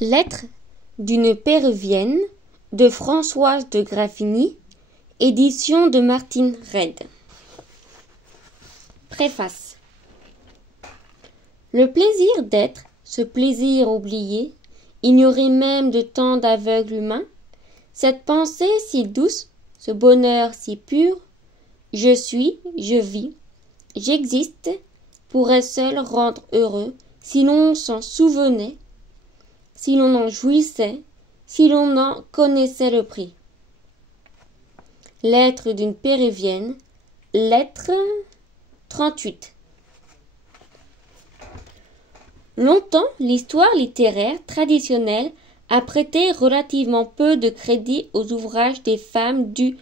Lettre d'une Péruvienne de Françoise de Graffigny, édition de Martin Reid. Préface. Le plaisir d'être, ce plaisir oublié, ignoré même de tant d'aveugles humains, cette pensée si douce, ce bonheur si pur, je suis, je vis, j'existe, pourrait seul rendre heureux si l'on s'en souvenait, si l'on en jouissait, si l'on en connaissait le prix. Lettre d'une Péruvienne, lettre 38. Longtemps, l'histoire littéraire traditionnelle a prêté relativement peu de crédit aux ouvrages des femmes du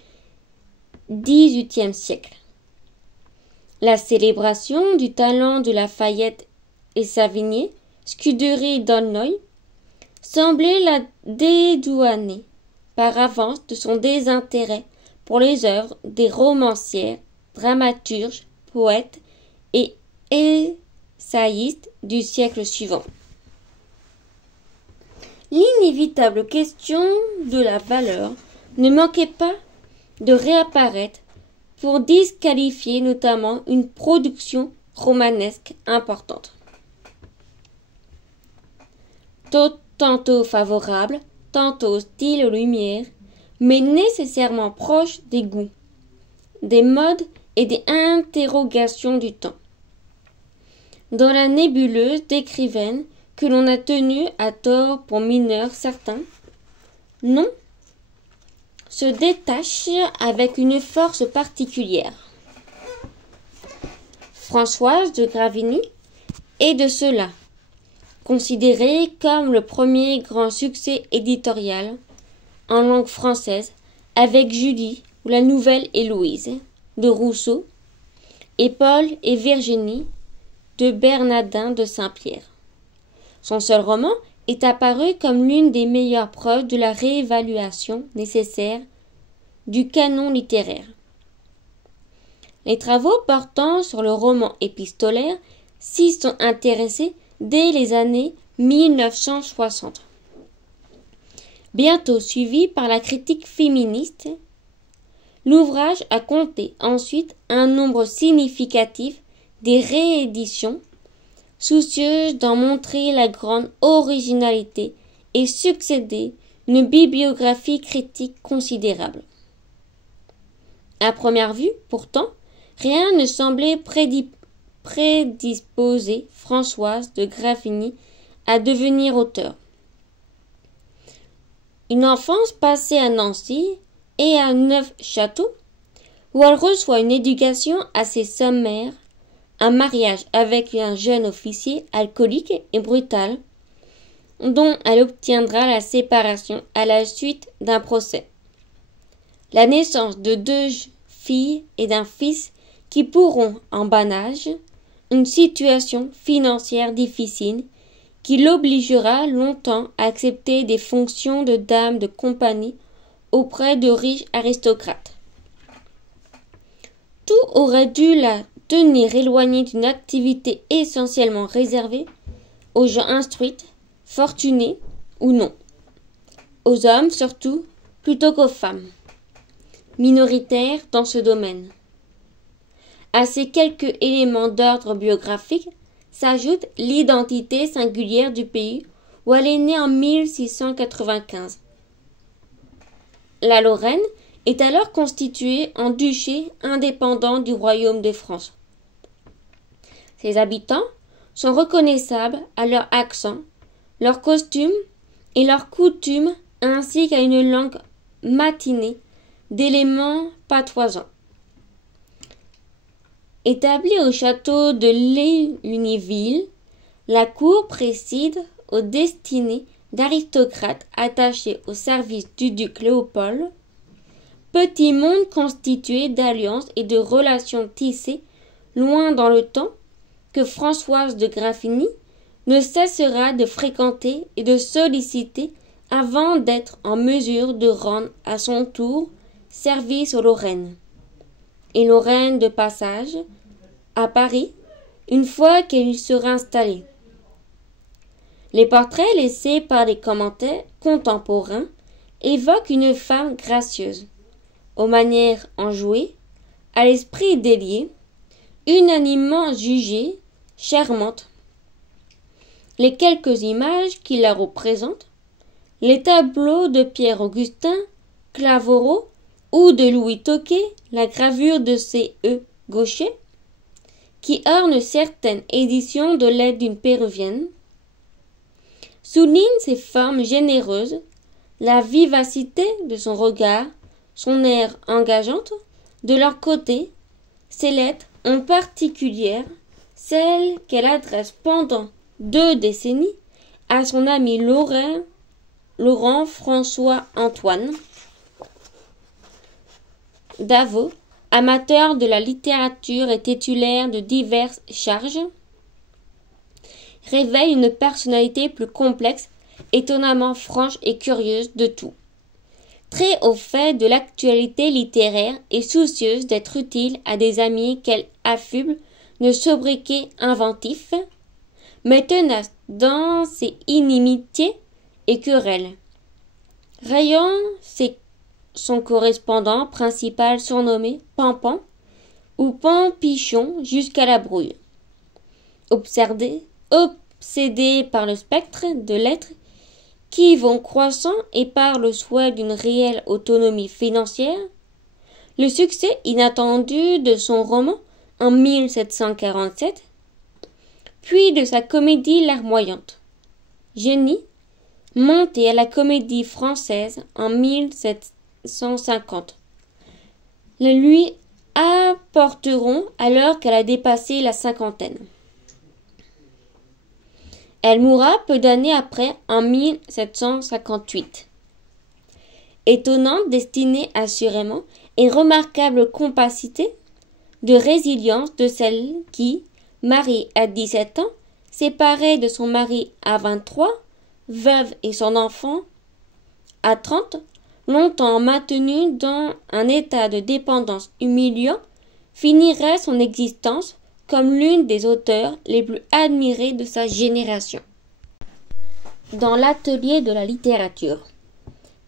XVIIIe siècle. La célébration du talent de Lafayette et Savigny, Scudéry et d'Aulnoy, semblait la dédouaner par avance de son désintérêt pour les œuvres des romancières, dramaturges, poètes et essayistes du siècle suivant. L'inévitable question de la valeur ne manquait pas de réapparaître pour disqualifier notamment une production romanesque importante. Tantôt favorable, tantôt hostile aux Lumières, mais nécessairement proche des goûts, des modes et des interrogations du temps. Dans la nébuleuse d'écrivaines que l'on a tenues à tort pour mineurs certains, non, se détache avec une force particulière. Françoise de Graffigny est de cela, considérée comme le premier grand succès éditorial en langue française avec Julie ou la Nouvelle Héloïse de Rousseau et Paul et Virginie de Bernardin de Saint-Pierre. Son seul roman est apparu comme l'une des meilleures preuves de la réévaluation nécessaire du canon littéraire. Les travaux portant sur le roman épistolaire s'y sont intéressés dès les années 1960. Bientôt suivi par la critique féministe, l'ouvrage a compté ensuite un nombre significatif des rééditions, soucieuses d'en montrer la grande originalité et succéder une bibliographie critique considérable. À première vue, pourtant, rien ne semblait prédisposer Françoise de Graffigny à devenir auteure. Une enfance passée à Nancy et à Neufchâteau, où elle reçoit une éducation assez sommaire, un mariage avec un jeune officier alcoolique et brutal, dont elle obtiendra la séparation à la suite d'un procès. La naissance de 2 filles et d'un fils qui pourront, en bas âge, une situation financière difficile qui l'obligera longtemps à accepter des fonctions de dame de compagnie auprès de riches aristocrates. Tout aurait dû la tenir éloignée d'une activité essentiellement réservée aux gens instruites, fortunés ou non, aux hommes surtout, plutôt qu'aux femmes, minoritaires dans ce domaine. À ces quelques éléments d'ordre biographique s'ajoute l'identité singulière du pays où elle est née en 1695. La Lorraine est alors constituée en duché indépendant du royaume de France. Ses habitants sont reconnaissables à leur accent, leur costume et leurs coutumes ainsi qu'à une langue matinée d'éléments patoisants. Établie au château de Lélunéville, la cour préside aux destinées d'aristocrates attachés au service du duc Léopold, petit monde constitué d'alliances et de relations tissées loin dans le temps que Françoise de Graffigny ne cessera de fréquenter et de solliciter avant d'être en mesure de rendre à son tour service aux Lorraines. Et Lorraine de passage à Paris, une fois qu'elle y sera installée. Les portraits laissés par les commentaires contemporains évoquent une femme gracieuse, aux manières enjouées, à l'esprit délié, unanimement jugée charmante. Les quelques images qui la représentent, les tableaux de Pierre-Augustin Clavoro ou de Louis Tocqué, la gravure de C.E. Gaucher, qui orne certaines éditions de l'aide d'une péruvienne, soulignent ses formes généreuses, la vivacité de son regard, son air engageante. De leur côté, ses lettres, en particulier celles qu'elle adresse pendant 2 décennies à son ami Laurent François Antoine Davaux, amateur de la littérature et titulaire de diverses charges, révèle une personnalité plus complexe, étonnamment franche et curieuse de tout. Très au fait de l'actualité littéraire et soucieuse d'être utile à des amis qu'elle affuble de sobriquets inventifs, mais tenace dans ses inimitiés et querelles. Rayon, c'est son correspondant principal surnommé Pampan ou Pampichon jusqu'à la brouille. Obsédé par le spectre de lettres qui vont croissant et par le souhait d'une réelle autonomie financière, le succès inattendu de son roman en 1747, puis de sa comédie larmoyante, Génie, montée à la Comédie Française en 1750, le lui apporteront alors qu'elle a dépassé la cinquantaine. Elle mourra peu d'années après, en 1758. Étonnante destinée assurément et remarquable compacité de résilience de celle qui, mariée à 17 ans, séparée de son mari à 23, veuve et son enfant à 30, longtemps maintenue dans un état de dépendance humiliant, finirait son existence comme l'une des auteurs les plus admirées de sa génération. Dans l'atelier de la littérature,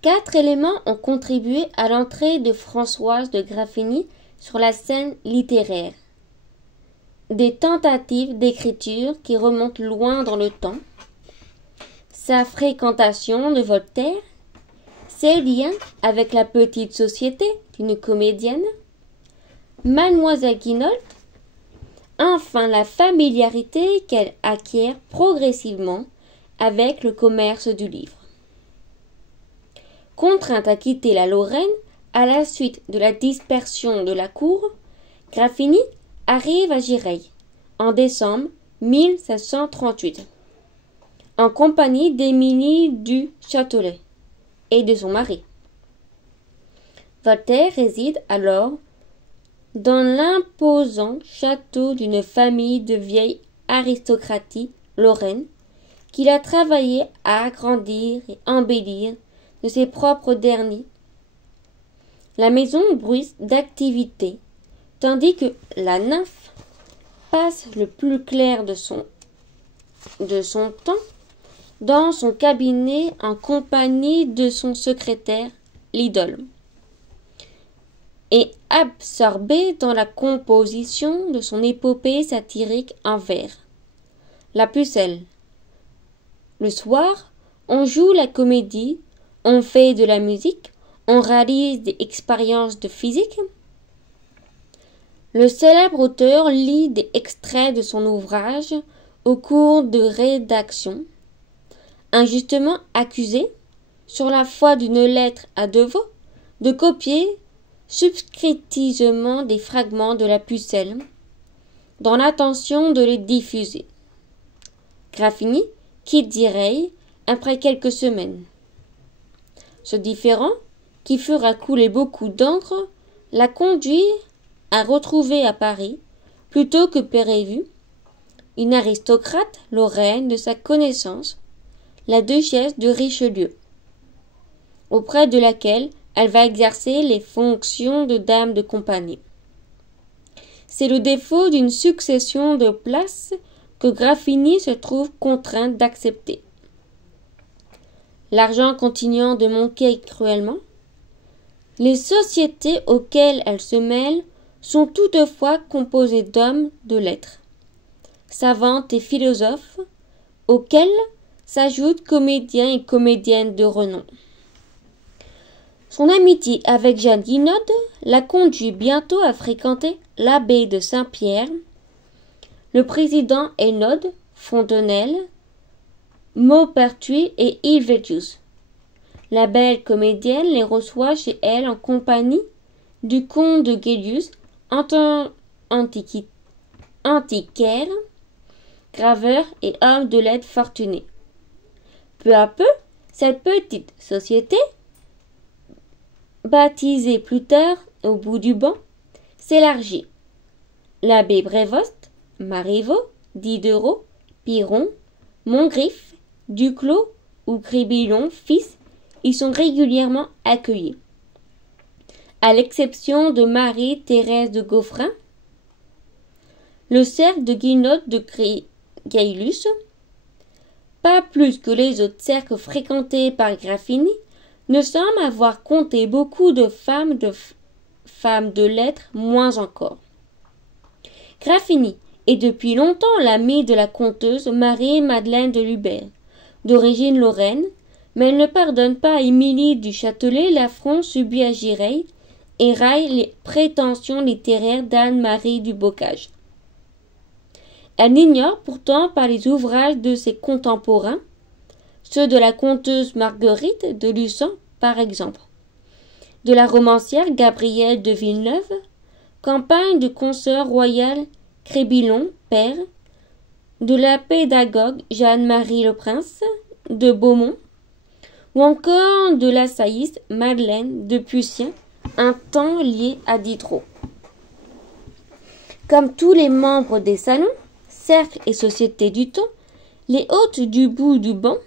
4 éléments ont contribué à l'entrée de Françoise de Graffigny sur la scène littéraire. Des tentatives d'écriture qui remontent loin dans le temps, sa fréquentation de Voltaire, ses liens avec la petite société d'une comédienne, Mademoiselle Guinolt, enfin la familiarité qu'elle acquiert progressivement avec le commerce du livre. Contrainte à quitter la Lorraine à la suite de la dispersion de la cour, Graffigny arrive à Gireil en décembre 1738, en compagnie d'Émilie du Châtelet et de son mari. Voltaire réside alors dans l'imposant château d'une famille de vieille aristocratie lorraine qu'il a travaillé à agrandir et embellir de ses propres derniers. La maison bruisse d'activité, tandis que la nymphe passe le plus clair de son temps dans son cabinet en compagnie de son secrétaire, l'idole, et absorbée dans la composition de son épopée satirique en vers, La Pucelle. Le soir, on joue la comédie, on fait de la musique, on réalise des expériences de physique. Le célèbre auteur lit des extraits de son ouvrage au cours de rédaction, injustement accusé, sur la foi d'une lettre à Deveau, de copier subscriptivement des fragments de La Pucelle, dans l'intention de les diffuser. Graffigny quitte Gireil après quelques semaines. Ce différend, qui fera couler beaucoup d'encre, la conduit à retrouver à Paris, plutôt que prévu, une aristocrate lorraine de sa connaissance, la duchesse de Richelieu, auprès de laquelle elle va exercer les fonctions de dame de compagnie. C'est le défaut d'une succession de places que Graffigny se trouve contrainte d'accepter. l'argent continuant de manquer cruellement, les sociétés auxquelles elle se mêle sont toutefois composées d'hommes de lettres, savantes et philosophes, auxquels s'ajoutent comédiens et comédiennes de renom. Son amitié avec Jeanne Guinaud la conduit bientôt à fréquenter l'abbé de Saint-Pierre, le président Hénaud, Fontenelle, Maupertuis et Helvétius. La belle comédienne les reçoit chez elle en compagnie du comte de Gélius, antiquaire, graveur et homme de lettres fortuné. Peu à peu, cette petite société, baptisée plus tard au bout du banc, s'élargit. L'abbé Prévost, Marivaux, Diderot, Piron, Montgriffe, Duclos ou Crébillon, fils, y sont régulièrement accueillis. À l'exception de Marie-Thérèse de Gauffrin, le cercle de Guinaud de Gaillus, pas plus que les autres cercles fréquentés par Graffigny, ne semble avoir compté beaucoup de femmes de lettres, moins encore. Graffigny est depuis longtemps l'amie de la conteuse Marie-Madeleine de Lubert, d'origine lorraine, mais elle ne pardonne pas à Émilie du Châtelet l'affront subi à Gireille et raille les prétentions littéraires d'Anne-Marie du Bocage. Elle n'ignore pourtant pas les ouvrages de ses contemporains, ceux de la conteuse Marguerite de Luçon, par exemple, de la romancière Gabrielle de Villeneuve, campagne du consort royal Crébillon, père, de la pédagogue Jeanne-Marie Le Prince de Beaumont, ou encore de l'assaïste Madeleine de Pucien, un temps lié à Diderot. Comme tous les membres des salons, cercles et sociétés du temps, les hôtes du bout du banc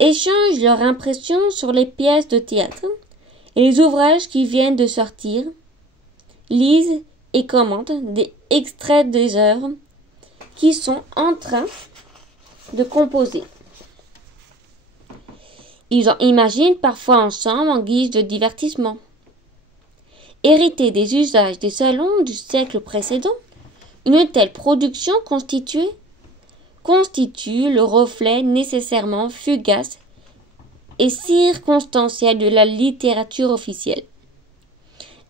échangent leurs impressions sur les pièces de théâtre et les ouvrages qui viennent de sortir, lisent et commentent des extraits des œuvres qui sont en train de composer. Ils en imaginent parfois ensemble en guise de divertissement. Hérité des usages des salons du siècle précédent, une telle production constitue le reflet nécessairement fugace et circonstanciel de la littérature officielle.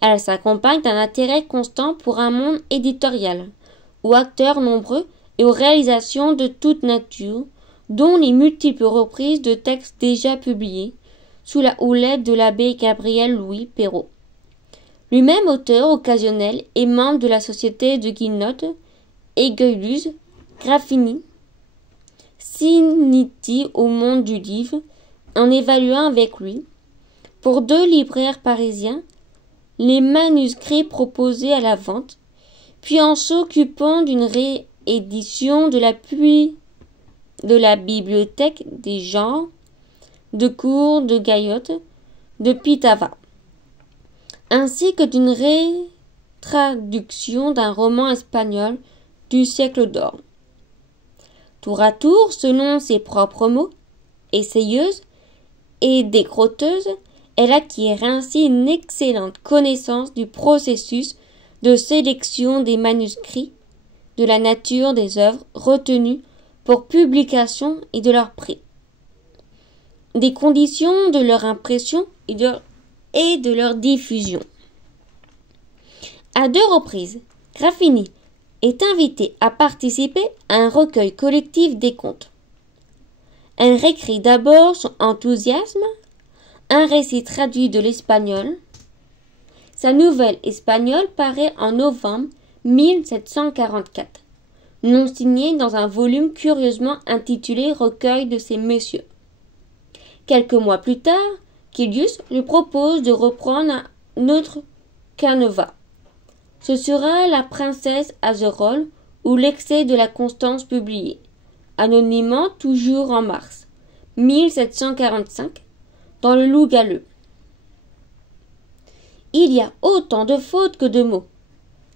Elle s'accompagne d'un intérêt constant pour un monde éditorial, aux acteurs nombreux et aux réalisations de toute nature, dont les multiples reprises de textes déjà publiés, sous la houlette de l'abbé Gabriel-Louis Perrault. Lui-même auteur occasionnel et membre de la société de Guinaud, Aiguillus, Graffigny, s'initie au monde du livre en évaluant avec lui, pour 2 libraires parisiens, les manuscrits proposés à la vente, puis en s'occupant d'une réédition de la bibliothèque des genres de cours de Gaillot de Pitava, ainsi que d'une traduction d'un roman espagnol du siècle d'or. Tour à tour, selon ses propres mots, essayeuse et décroteuse, elle acquiert ainsi une excellente connaissance du processus de sélection des manuscrits, de la nature des œuvres retenues pour publication et de leur prix, des conditions de leur impression et de leur diffusion. À 2 reprises, Graffigny est invitée à participer à un recueil collectif des contes. Elle réécrit d'abord son enthousiasme, un récit traduit de l'espagnol. Sa nouvelle espagnole paraît en novembre 1744, non signée dans un volume curieusement intitulé Recueil de ces messieurs. Quelques mois plus tard, Gélius lui propose de reprendre un autre canevas. Ce sera La princesse Azerolles ou L'excès de la Constance publié, anonymement toujours en mars 1745, dans le Loup galeux. Il y a autant de fautes que de mots,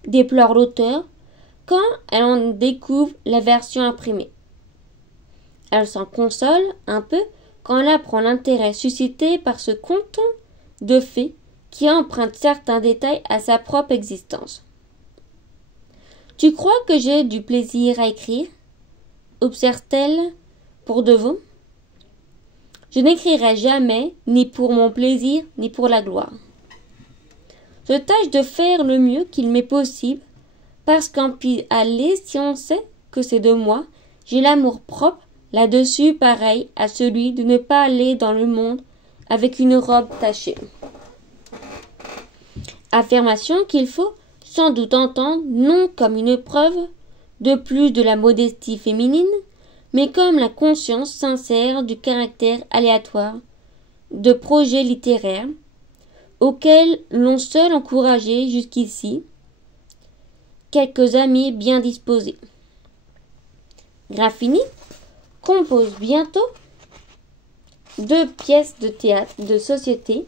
déplore l'auteur quand elle en découvre la version imprimée. Elle s'en console un peu quand elle apprend l'intérêt suscité par ce conte de fées qui emprunte certains détails à sa propre existence. « Tu crois que j'ai du plaisir à écrire » observe-t-elle pour de bon. « Je n'écrirai jamais, ni pour mon plaisir, ni pour la gloire. Je tâche de faire le mieux qu'il m'est possible, parce qu'en pis aller, si on sait que c'est de moi, j'ai l'amour propre là-dessus pareil à celui de ne pas aller dans le monde avec une robe tachée. » Affirmation qu'il faut sans doute entendre non comme une preuve de plus de la modestie féminine, mais comme la conscience sincère du caractère aléatoire de projets littéraires auxquels l'ont seul encouragé jusqu'ici quelques amis bien disposés. Graffini compose bientôt 2 pièces de théâtre de société,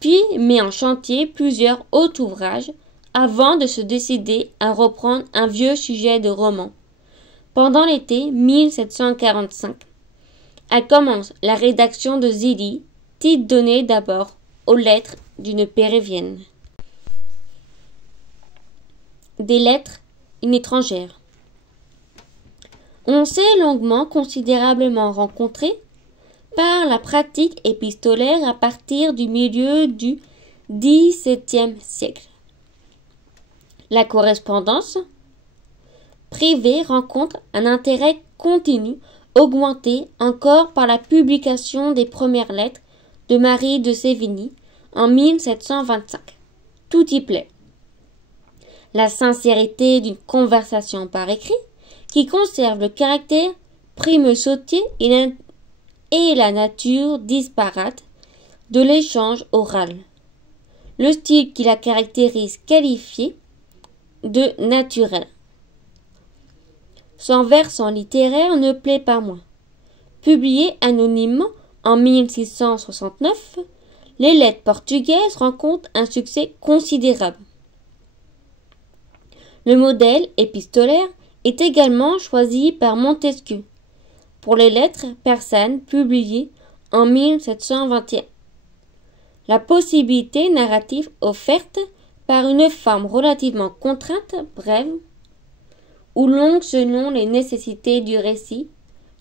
puis met en chantier plusieurs autres ouvrages avant de se décider à reprendre un vieux sujet de roman. Pendant l'été 1745, elle commence la rédaction de Zélie, titre donné d'abord aux lettres d'une péruvienne. Des lettres, une étrangère. On s'est longuement, considérablement rencontré par la pratique épistolaire à partir du milieu du XVIIe siècle. La correspondance privée rencontre un intérêt continu, augmenté encore par la publication des premières lettres de Marie de Sévigné en 1725. Tout y plaît. La sincérité d'une conversation par écrit, qui conserve le caractère prime sautier et la nature disparate de l'échange oral. Le style qui la caractérise qualifié de naturel. Son versant littéraire ne plaît pas moins. Publié anonymement en 1669, les lettres portugaises rencontrent un succès considérable. Le modèle épistolaire est également choisi par Montesquieu pour les lettres persanes publiées en 1721. La possibilité narrative offerte par une forme relativement contrainte, brève ou longue selon les nécessités du récit,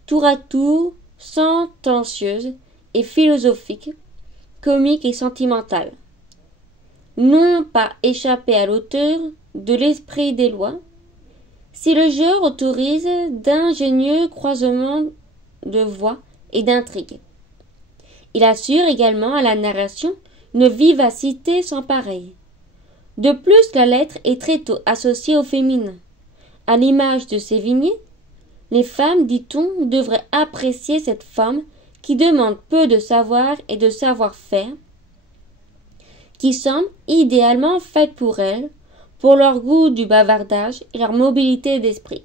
tour à tour sentencieuse et philosophique, comique et sentimentale. Non pas échapper à l'auteur de l'esprit des lois, si le genre autorise d'ingénieux croisements de voix et d'intrigues. Il assure également à la narration une vivacité sans pareille. De plus, la lettre est très tôt associée au féminin. À l'image de Sévigné, les femmes, dit-on, devraient apprécier cette forme qui demande peu de savoir et de savoir-faire, qui semble idéalement faite pour elles, pour leur goût du bavardage et leur mobilité d'esprit.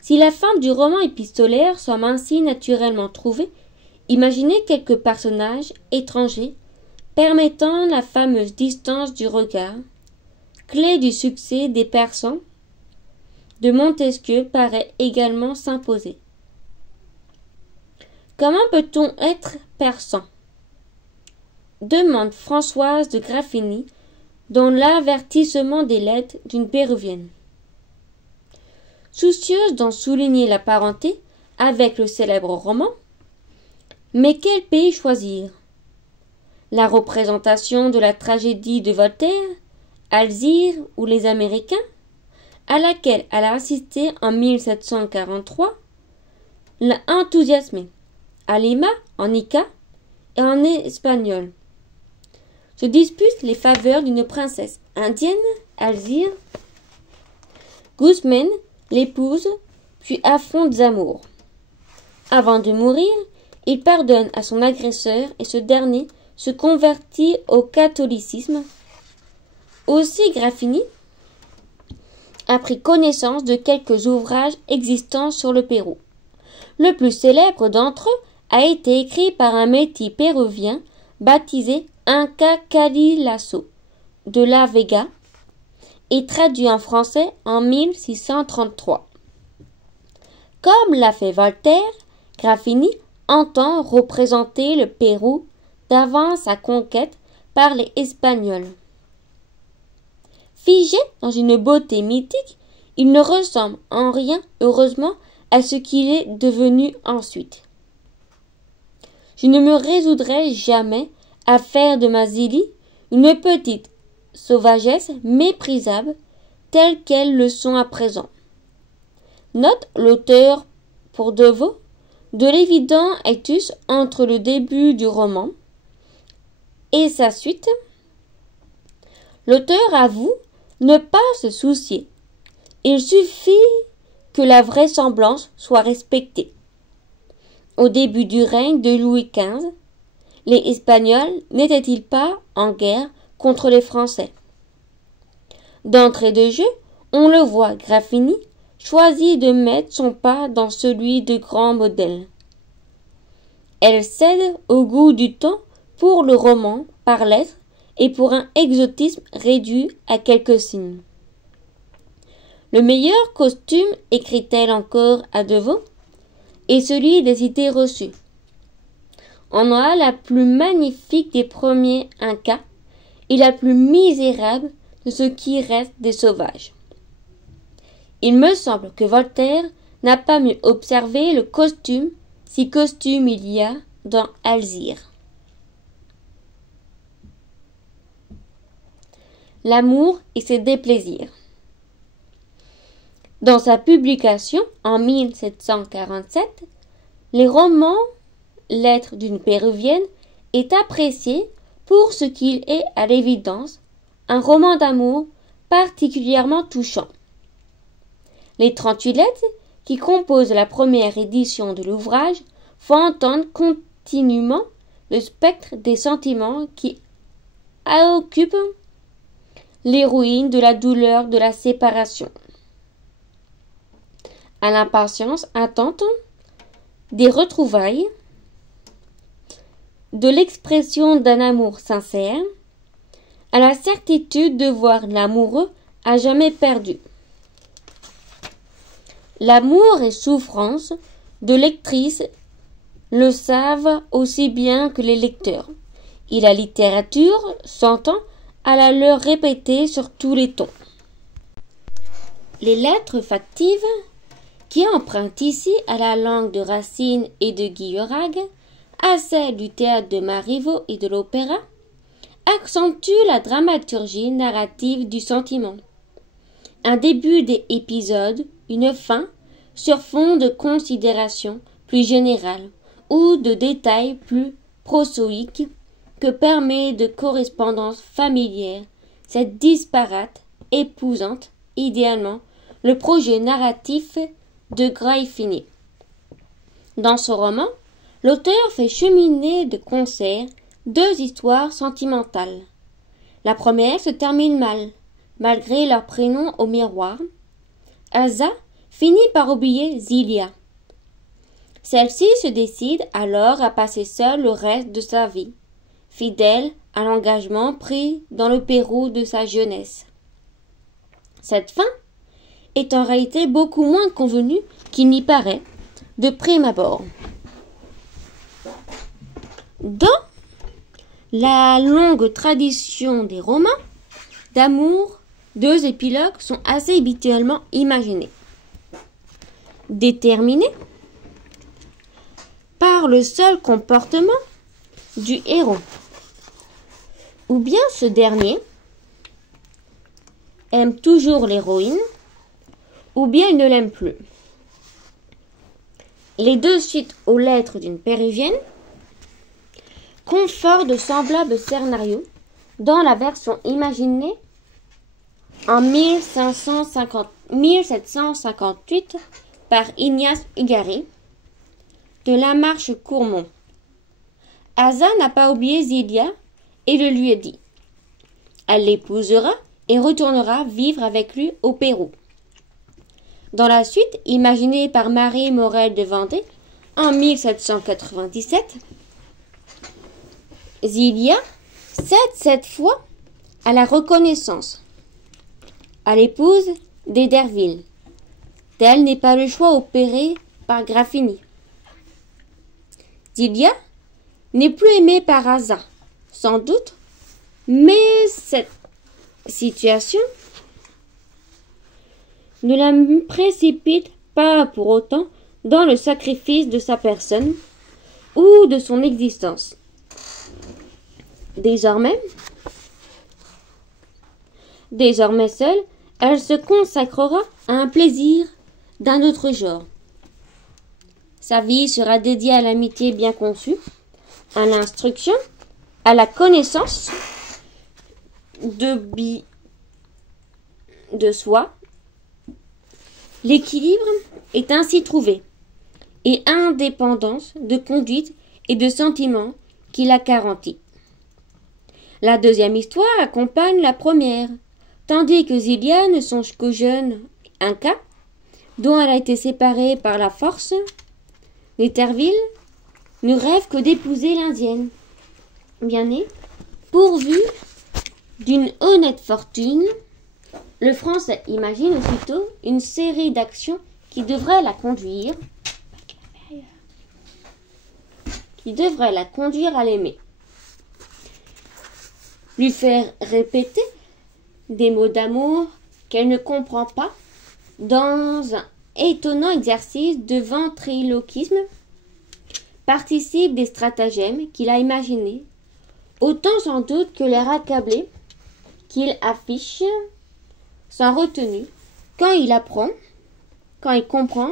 Si la forme du roman épistolaire semble ainsi naturellement trouvée, imaginez quelques personnages étrangers permettant la fameuse distance du regard, clé du succès des persans, de Montesquieu paraît également s'imposer. Comment peut-on être persan ? Demande Françoise de Graffigny dans l'avertissement des lettres d'une péruvienne. Soucieuse d'en souligner la parenté avec le célèbre roman, mais quel pays choisir ? La représentation de la tragédie de Voltaire, Alzire ou les Américains, à laquelle elle a assisté en 1743, l'a enthousiasmée, à Lima, en Ica et en espagnol. Se disputent les faveurs d'une princesse indienne, Alzire. Guzmán l'épouse, puis affronte des amours. Avant de mourir, il pardonne à son agresseur et ce dernier se convertit au catholicisme. Aussi Graffigny a pris connaissance de quelques ouvrages existants sur le Pérou. Le plus célèbre d'entre eux a été écrit par un métis péruvien baptisé Inca Calilazo de la Vega et traduit en français en 1633. Comme l'a fait Voltaire, Graffini entend représenter le Pérou d'avant sa conquête par les Espagnols. Figé dans une beauté mythique, il ne ressemble en rien, heureusement, à ce qu'il est devenu ensuite. Je ne me résoudrai jamais à faire de ma Zélie une petite sauvagesse méprisable telles qu'elles le sont à présent. Note l'auteur pour Devaux de l'évident hiatus entre le début du roman et sa suite. L'auteur avoue ne pas se soucier. Il suffit que la vraisemblance soit respectée. Au début du règne de Louis XV, les Espagnols n'étaient-ils pas en guerre contre les Français? D'entrée de jeu, on le voit, Graffini choisit de mettre son pas dans celui de grands modèles. Elle cède au goût du temps pour le roman par lettres et pour un exotisme réduit à quelques signes. Le meilleur costume, écrit-elle encore à Devaux, est celui des idées reçues. On a la plus magnifique des premiers Incas et la plus misérable de ce qui reste des sauvages. Il me semble que Voltaire n'a pas mieux observé le costume, si costume il y a, dans Alzire. L'amour et ses déplaisirs. Dans sa publication en 1747, les romans Lettres d'une Péruvienne est apprécié pour ce qu'il est à l'évidence un roman d'amour particulièrement touchant. Les 38 lettres qui composent la première édition de l'ouvrage font entendre continuellement le spectre des sentiments qui occupent l'héroïne de la douleur de la séparation. À l'impatience attente des retrouvailles, de l'expression d'un amour sincère, à la certitude de voir l'amoureux à jamais perdu. L'amour et souffrance de lectrices le savent aussi bien que les lecteurs, et la littérature s'entend à la leur répéter sur tous les tons. Les lettres factives, qui empruntent ici à la langue de Racine et de Guillerag, à celle du théâtre de Marivaux et de l'opéra, accentuent la dramaturgie narrative du sentiment. Un début des épisodes, une fin, sur fond de considérations plus générales ou de détails plus prosaïques que permet de correspondance familière, cette disparate, épousante, idéalement, le projet narratif de Graffini. Dans ce roman, l'auteur fait cheminer de concert deux histoires sentimentales. La première se termine mal, malgré leur prénom au miroir. Asa finit par oublier Zilia. Celle-ci se décide alors à passer seule le reste de sa vie, fidèle à l'engagement pris dans le Pérou de sa jeunesse. Cette fin est en réalité beaucoup moins convenue qu'il n'y paraît de prime abord. Dans la longue tradition des romans d'amour, deux épilogues sont assez habituellement imaginés. Déterminés par le seul comportement du héros, ou bien ce dernier aime toujours l'héroïne, ou bien il ne l'aime plus. Les deux suites aux lettres d'une péruvienne confortent de semblables scénarios dans la version imaginée en 1758 par Ignace Ugari de Lamarche Courmont. Asa n'a pas oublié Zilia et le lui a dit. Elle l'épousera et retournera vivre avec lui au Pérou. Dans la suite, imaginée par Marie Morel de Vendée en 1797, Zilia cède cette fois à la reconnaissance, à l'épouse d'Ederville. Tel n'est pas le choix opéré par Graffini. Zilia n'est plus aimée par Asa, sans doute, mais cette situation ne la précipite pas pour autant dans le sacrifice de sa personne ou de son existence. Désormais seule, elle se consacrera à un plaisir d'un autre genre. Sa vie sera dédiée à l'amitié bien conçue, à l'instruction, à la connaissance de soi. L'équilibre est ainsi trouvé, et indépendance de conduite et de sentiments qui la garantit. La deuxième histoire accompagne la première, tandis que Zilia ne songe qu'au jeune Inca, dont elle a été séparée par la force. L'Éterville ne rêve que d'épouser l'Indienne, bien née, pourvue d'une honnête fortune. Le Français imagine aussitôt une série d'actions qui devrait la conduire à l'aimer. Lui faire répéter des mots d'amour qu'elle ne comprend pas dans un étonnant exercice de ventriloquisme participe des stratagèmes qu'il a imaginés, autant sans doute que l'air accablé qu'il affiche sans retenue quand il comprend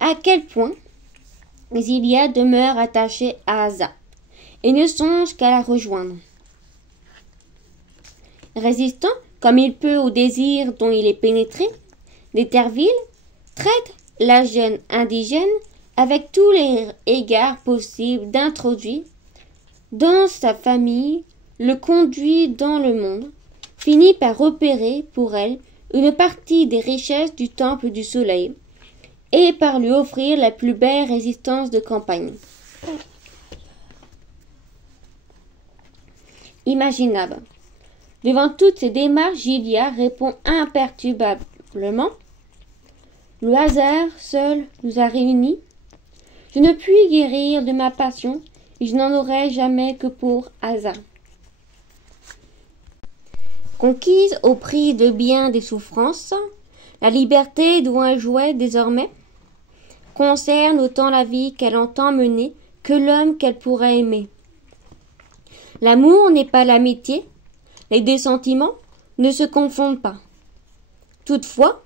à quel point Zilia demeure attachée à Asa et ne songe qu'à la rejoindre. Résistant comme il peut au désir dont il est pénétré, l'Éterville traite la jeune indigène avec tous les égards possibles d'introduire dans sa famille, le conduit dans le monde, finit par repérer pour elle une partie des richesses du temple du soleil et par lui offrir la plus belle résistance de campagne imaginable. Devant toutes ces démarches, Zilia répond imperturbablement: le hasard seul nous a réunis. Je ne puis guérir de ma passion et je n'en aurai jamais que pour Asa. Conquise au prix de bien des souffrances, la liberté dont elle jouait désormais concerne autant la vie qu'elle entend mener que l'homme qu'elle pourrait aimer. L'amour n'est pas l'amitié, les deux sentiments ne se confondent pas. Toutefois,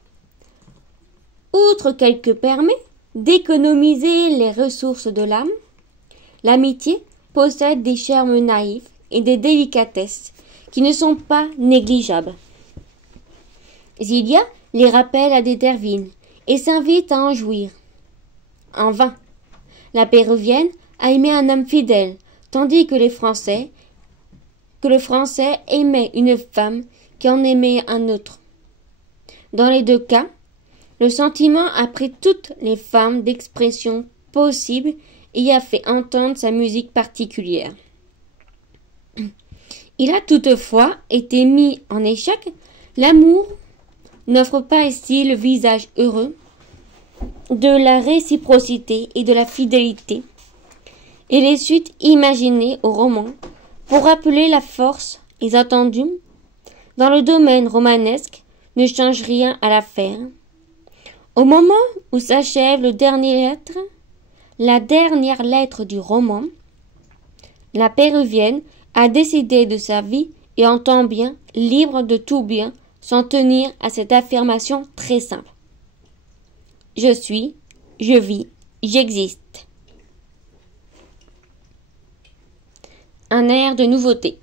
outre qu'elle permet d'économiser les ressources de l'âme, l'amitié possède des charmes naïfs et des délicatesses qui ne sont pas négligeables. Zilia les rappelle à d'Éterville et s'invite à en jouir. En vain. La péruvienne a aimé un homme fidèle, tandis que le Français aimait une femme qui en aimait un autre. Dans les deux cas, le sentiment a pris toutes les formes d'expression possibles et y a fait entendre sa musique particulière. Il a toutefois été mis en échec. L'amour n'offre pas ici le visage heureux de la réciprocité et de la fidélité, et les suites imaginées au roman pour rappeler la force et attendue dans le domaine romanesque ne changent rien à l'affaire. Au moment où s'achève la dernière lettre du roman, la péruvienne a décidé de sa vie et entend bien, libre de tout bien, s'en tenir à cette affirmation très simple. Je suis, je vis, j'existe. Un air de nouveauté.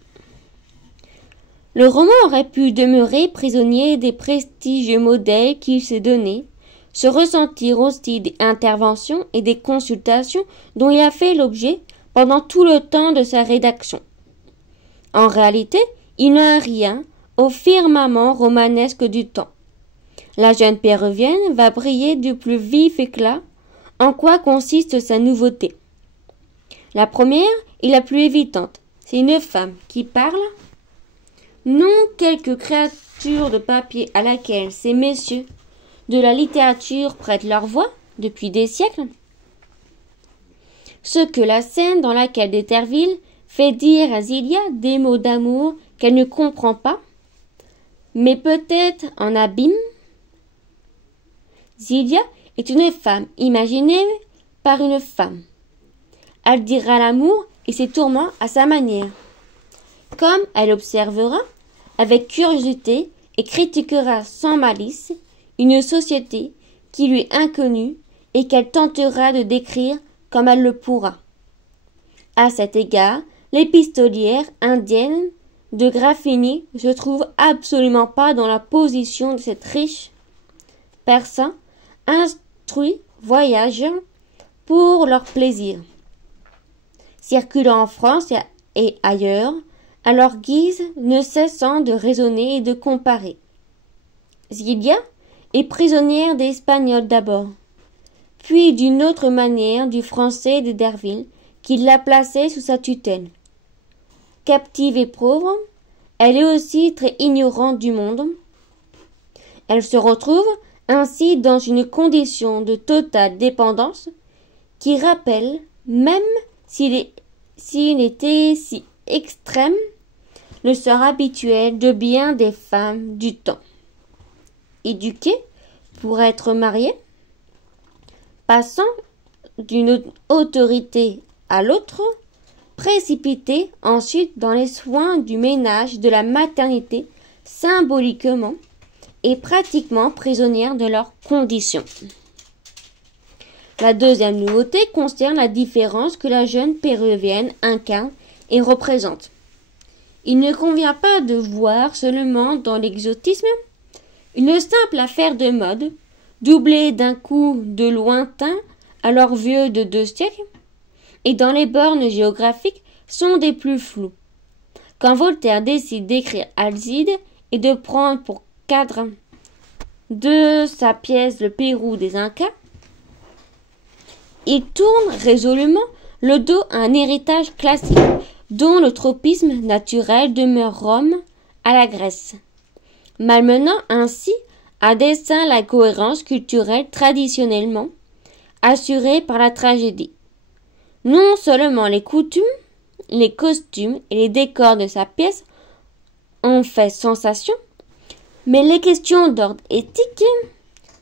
Le roman aurait pu demeurer prisonnier des prestigieux modèles qu'il s'est donnés, se ressentir aussi des interventions et des consultations dont il a fait l'objet pendant tout le temps de sa rédaction. En réalité, il n'a rien au firmament romanesque du temps. La jeune péruvienne va briller du plus vif éclat. En quoi consiste sa nouveauté? La première est la plus évidente. C'est une femme qui parle, non quelque créature de papier à laquelle ces messieurs de la littérature prêtent leur voix depuis des siècles. ce que la scène dans laquelle d'Éterville fait dire à Zilia des mots d'amour qu'elle ne comprend pas, mais peut-être en abîme. Zilia est une femme imaginée par une femme. Elle dira l'amour et ses tourments à sa manière. Comme elle observera avec curiosité et critiquera sans malice une société qui lui est inconnue et qu'elle tentera de décrire comme elle le pourra. À cet égard, l'épistolière indienne de Graphenie ne se trouve absolument pas dans la position de cette riche persan instruit voyageurs pour leur plaisir, circulant en France et ailleurs, à leur guise, ne cessant de raisonner et de comparer. Zilia est prisonnière des Espagnols d'abord, puis d'une autre manière du français d'Éderville, qui l'a placée sous sa tutelle. Captive et pauvre, elle est aussi très ignorante du monde. Elle se retrouve ainsi dans une condition de totale dépendance qui rappelle, même s'il était si extrême, le sort habituel de bien des femmes du temps. Éduquées pour être mariées, passant d'une autorité à l'autre, précipitées ensuite dans les soins du ménage, de la maternité, symboliquement et pratiquement prisonnières de leurs conditions. La deuxième nouveauté concerne la différence que la jeune péruvienne incarne et représente. Il ne convient pas de voir seulement dans l'exotisme une simple affaire de mode, doublée d'un coup de lointain alors vieux de 2 siècles, et dont les bornes géographiques sont des plus floues. Quand Voltaire décide d'écrire Alcide et de prendre pour cadre de sa pièce Le Pérou des Incas, il tourne résolument le dos à un héritage classique dont le tropisme naturel demeure Rome à la Grèce, malmenant ainsi à dessein la cohérence culturelle traditionnellement assurée par la tragédie. Non seulement les coutumes, les costumes et les décors de sa pièce ont fait sensation, mais les questions d'ordre éthique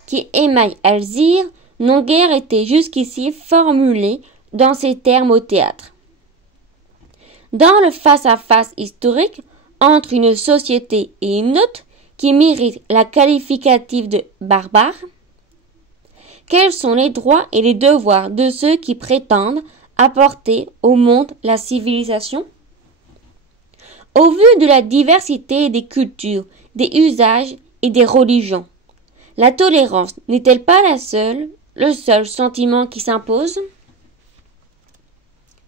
qui émaillent Alzire n'ont guère été jusqu'ici formulées dans ces termes au théâtre. Dans le face-à-face historique entre une société et une autre qui mérite la qualificative de barbare, quels sont les droits et les devoirs de ceux qui prétendent apporter au monde la civilisation? Au vu de la diversité des cultures, des usages et des religions, la tolérance n'est-elle pas le seul sentiment qui s'impose?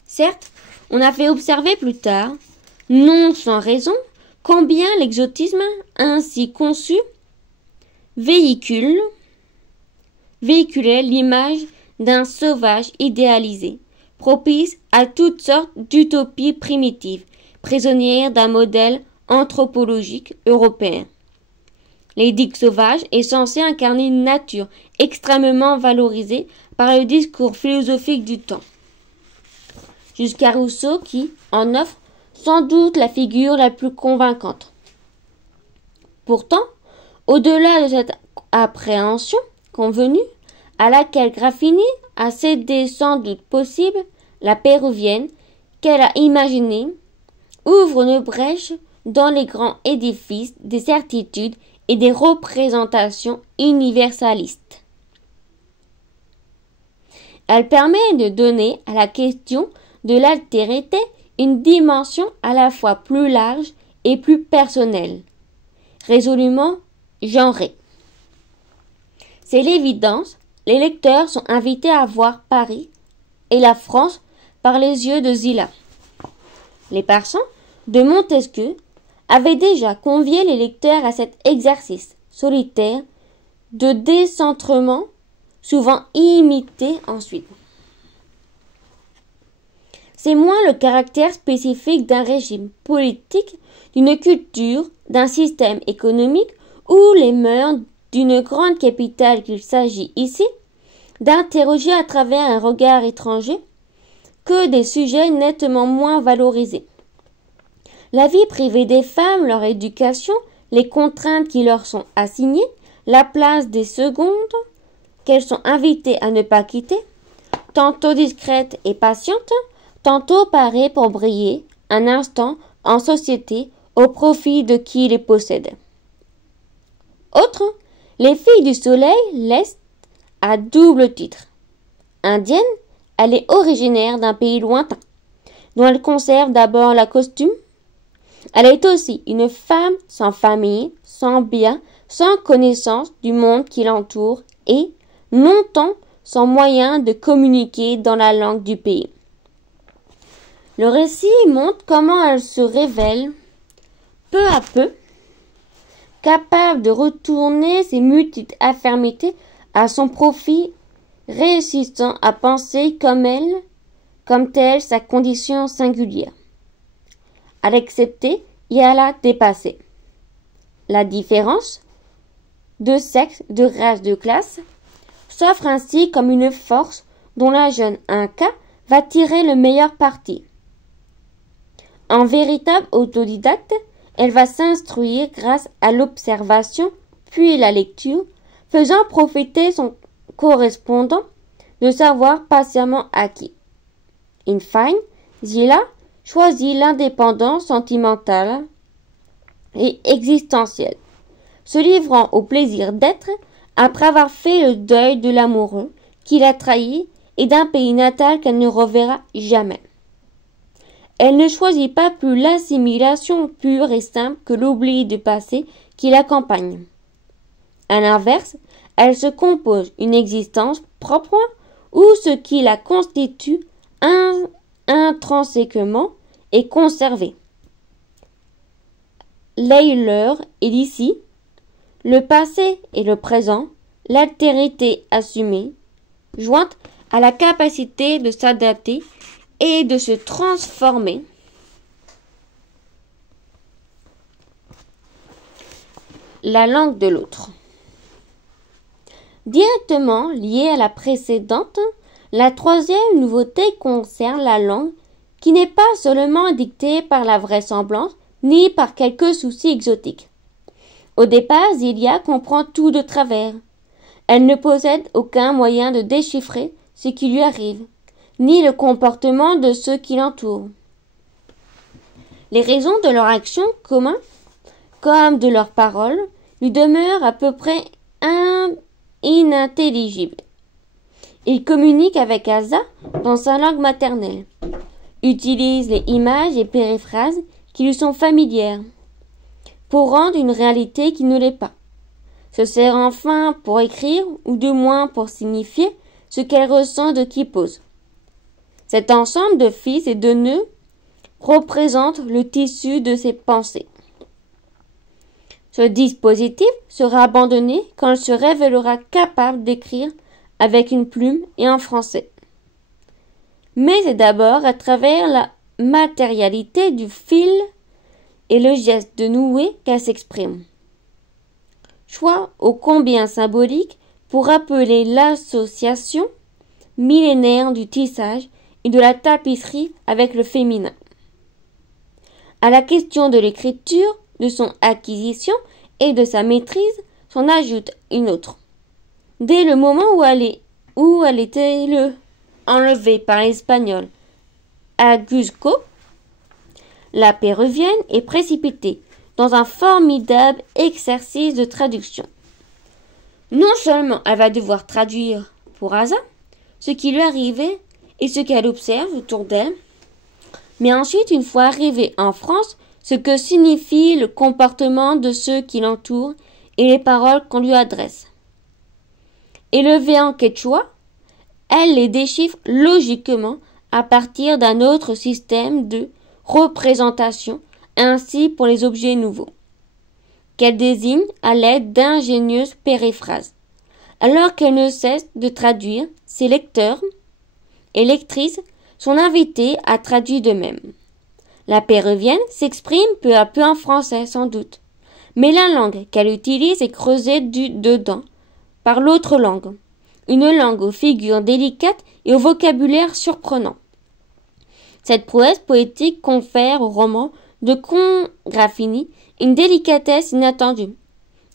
Certes, on a fait observer plus tard, non sans raison, combien l'exotisme ainsi conçu véhiculait l'image d'un sauvage idéalisé, propice à toutes sortes d'utopies primitives, prisonnières d'un modèle anthropologique européen. L'édicte sauvage est censé incarner une nature extrêmement valorisée par le discours philosophique du temps, jusqu'à Rousseau qui en offre sans doute la figure la plus convaincante. Pourtant, au-delà de cette appréhension convenue, à laquelle Graphenie a cédé sans doute possible, la péruvienne qu'elle a imaginée ouvre une brèche dans les grands édifices des certitudes et des représentations universalistes. Elle permet de donner à la question de l'altérité une dimension à la fois plus large et plus personnelle, résolument genrée. C'est l'évidence, les lecteurs sont invités à voir Paris et la France par les yeux de Zilia. Les persans de Montesquieu avaient déjà convié les lecteurs à cet exercice solitaire de décentrement, souvent imité ensuite. C'est moins le caractère spécifique d'un régime politique, d'une culture, d'un système économique ou les mœurs d'une grande capitale qu'il s'agit ici d'interroger à travers un regard étranger que des sujets nettement moins valorisés. La vie privée des femmes, leur éducation, les contraintes qui leur sont assignées, la place des secondes, qu'elles sont invitées à ne pas quitter, tantôt discrètes et patientes, tantôt parées pour briller un instant en société au profit de qui les possède. Autre, les filles du soleil laissent à double titre. Indienne, elle est originaire d'un pays lointain, dont elle conserve d'abord la costume. Elle est aussi une femme sans famille, sans bien, sans connaissance du monde qui l'entoure et, longtemps, sans moyen de communiquer dans la langue du pays. Le récit montre comment elle se révèle, peu à peu, capable de retourner ses multiples infirmités à son profit, réussissant à penser comme telle sa condition singulière, à l'accepter et à la dépasser. La différence de sexe, de race, de classe s'offre ainsi comme une force dont la jeune Inca va tirer le meilleur parti. En véritable autodidacte, elle va s'instruire grâce à l'observation puis la lecture, faisant profiter son correspondant de savoir patiemment acquis. In fine, Zila choisit l'indépendance sentimentale et existentielle, se livrant au plaisir d'être après avoir fait le deuil de l'amoureux qui l'a trahi et d'un pays natal qu'elle ne reverra jamais. Elle ne choisit pas plus l'assimilation pure et simple que l'oubli du passé qui l'accompagne. À l'inverse, elle se compose une existence propre où ce qui la constitue intrinsèquement est conservé. L'ailleurs est d'ici, le passé et le présent, l'altérité assumée, jointe à la capacité de s'adapter et de se transformer, la langue de l'autre. Directement liée à la précédente, la troisième nouveauté concerne la langue qui n'est pas seulement dictée par la vraisemblance ni par quelques soucis exotiques. Au départ, Zilia comprend tout de travers. Elle ne possède aucun moyen de déchiffrer ce qui lui arrive, ni le comportement de ceux qui l'entourent. Les raisons de leur action commune, comme de leurs paroles, lui demeurent à peu près inintelligibles. Il communique avec Asa dans sa langue maternelle, utilise les images et périphrases qui lui sont familières, pour rendre une réalité qui ne l'est pas, se sert enfin pour écrire, ou du moins pour signifier ce qu'elle ressent de qui pose. Cet ensemble de fils et de nœuds représente le tissu de ses pensées. Ce dispositif sera abandonné quand elle se révélera capable d'écrire avec une plume et en français. Mais c'est d'abord à travers la matérialité du fil et le geste de nouer qu'elle s'exprime. Choix ô combien symbolique pour rappeler l'association millénaire du tissage et de la tapisserie avec le féminin. À la question de l'écriture, de son acquisition et de sa maîtrise, s'en ajoute une autre. Dès le moment où elle était enlevée par l'Espagnol à Cuzco, la péruvienne est précipitée dans un formidable exercice de traduction. Non seulement elle va devoir traduire pour Asa ce qui lui arrivait et ce qu'elle observe autour d'elle, mais ensuite, une fois arrivée en France, ce que signifie le comportement de ceux qui l'entourent et les paroles qu'on lui adresse. Élevée en quechua, elle les déchiffre logiquement à partir d'un autre système de représentation, ainsi pour les objets nouveaux, qu'elle désigne à l'aide d'ingénieuses périphrases, alors qu'elle ne cesse de traduire, ses lecteurs et lectrices sont invités à traduire d'eux-mêmes. La péruvienne s'exprime peu à peu en français, sans doute, mais la langue qu'elle utilise est creusée dedans par l'autre langue, une langue aux figures délicates et au vocabulaire surprenant. Cette prouesse poétique confère au roman de Congraffini une délicatesse inattendue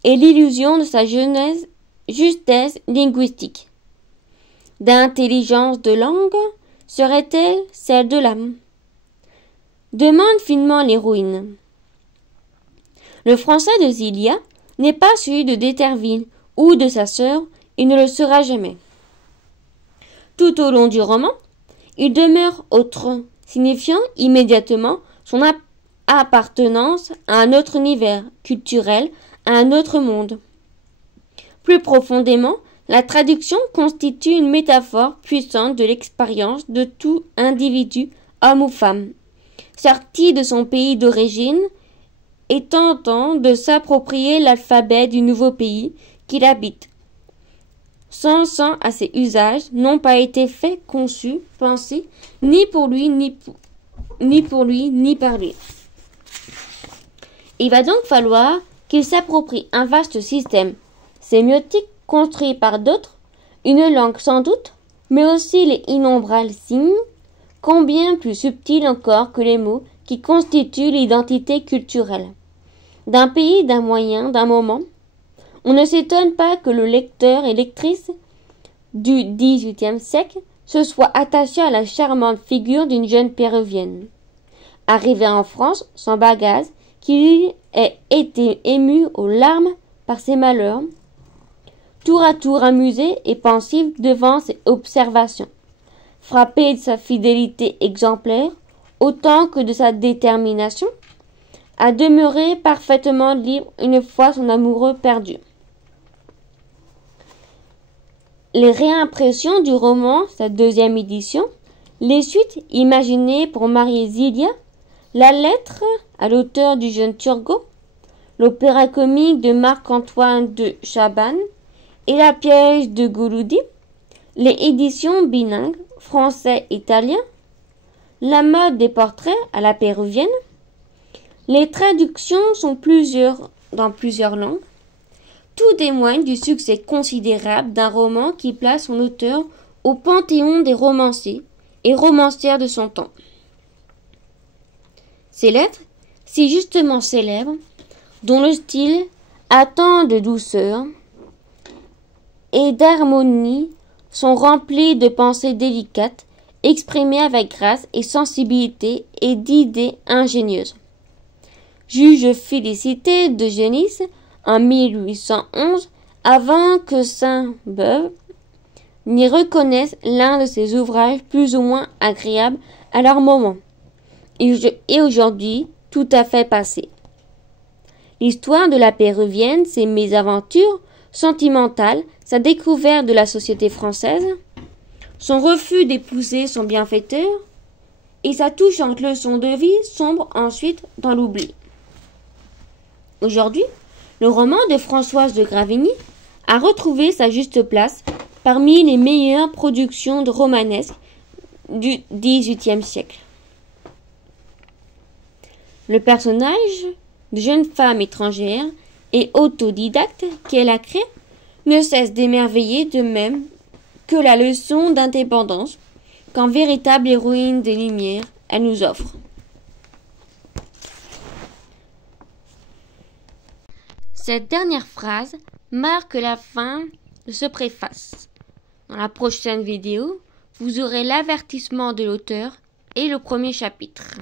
et l'illusion de sa justesse linguistique. D'intelligence de langue serait-elle celle de l'âme? Demande finement l'héroïne. Le français de Zélia n'est pas celui de D'Eterville ou de sa sœur et ne le sera jamais. Tout au long du roman, il demeure autre, signifiant immédiatement son appartenance à un autre univers culturel, à un autre monde. Plus profondément, la traduction constitue une métaphore puissante de l'expérience de tout individu, homme ou femme, sorti de son pays d'origine et tentant de s'approprier l'alphabet du nouveau pays qu'il habite. Sensant à ses usages n'ont pas été faits, conçus, pensés, ni pour lui, ni par lui. Il va donc falloir qu'il s'approprie un vaste système sémiotique construit par d'autres, une langue sans doute, mais aussi les innombrables signes, combien plus subtils encore que les mots qui constituent l'identité culturelle. D'un pays, d'un moyen, d'un moment, on ne s'étonne pas que le lecteur et lectrice du XVIIIe siècle se soit attaché à la charmante figure d'une jeune péruvienne, arrivée en France sans bagage, qui ait été émue aux larmes par ses malheurs, tour à tour amusée et pensive devant ses observations, frappée de sa fidélité exemplaire autant que de sa détermination à demeurer parfaitement libre une fois son amoureux perdu. Les réimpressions du roman, sa deuxième édition, les suites imaginées pour marier Zélia, la lettre à l'auteur du jeune Turgot, l'opéra comique de Marc-Antoine de Chabannes et la pièce de Gouloudi, les éditions bilingues français-italien, la mode des portraits à la péruvienne. Les traductions sont dans plusieurs langues. Tout témoigne du succès considérable d'un roman qui place son auteur au panthéon des romanciers et romancières de son temps. Ces lettres, si justement célèbres, dont le style a tant de douceur et d'harmonie, sont remplies de pensées délicates, exprimées avec grâce et sensibilité et d'idées ingénieuses. Juge félicité de Genlis en 1811, avant que Sainte-Beuve n'y reconnaisse l'un de ses ouvrages plus ou moins agréables à leur moment, et aujourd'hui tout à fait passé. L'histoire de la péruvienne, ses mésaventures sentimentales, sa découverte de la société française, son refus d'épouser son bienfaiteur, et sa touchante leçon de vie sombre ensuite dans l'oubli. Aujourd'hui, le roman de Françoise de Gravigny a retrouvé sa juste place parmi les meilleures productions de romanesques du XVIIIe siècle. Le personnage de jeune femme étrangère et autodidacte qu'elle a créé ne cesse d'émerveiller, de même que la leçon d'indépendance qu'en véritable héroïne des Lumières elle nous offre. Cette dernière phrase marque la fin de ce préface. Dans la prochaine vidéo, vous aurez l'avertissement de l'auteur et le premier chapitre.